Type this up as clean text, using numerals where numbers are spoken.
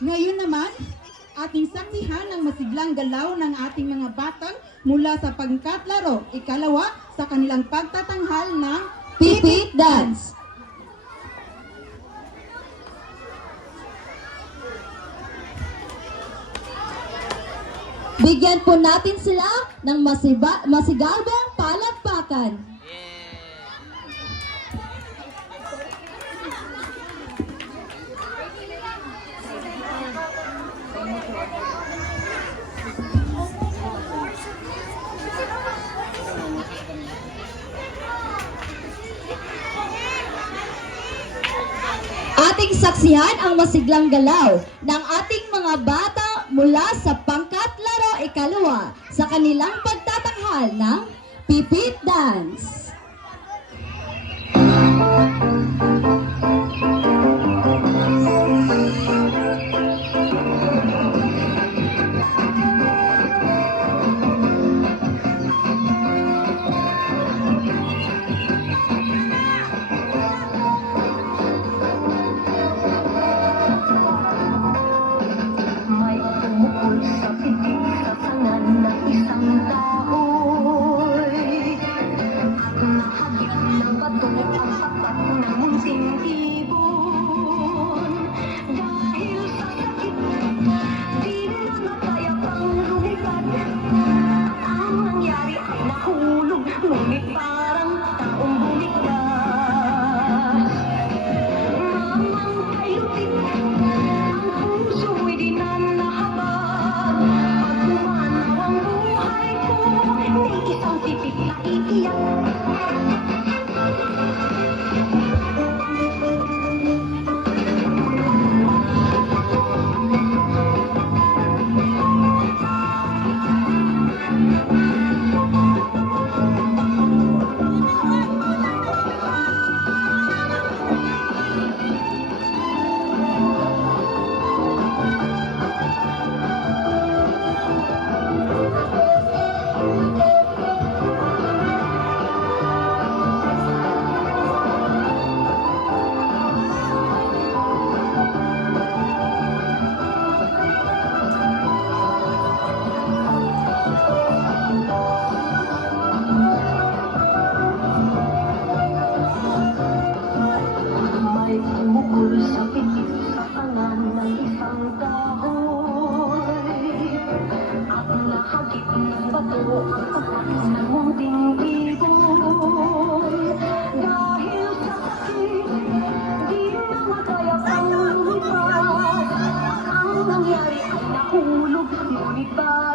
Ngayon naman, ating saksihan ang masiglang galaw ng ating mga batang mula sa pangkatlaro, ikalawa sa kanilang pagtatanghal ng Pipit Dance. Bigyan po natin sila ng masigabong palakpakan. Ating saksihan ang masiglang galaw ng ating mga bata mula sa pangkatlaro ikalawa sa kanilang pagtatanghal ng Pipit Dance. Ang nangyari ay nahulog, ngunit ba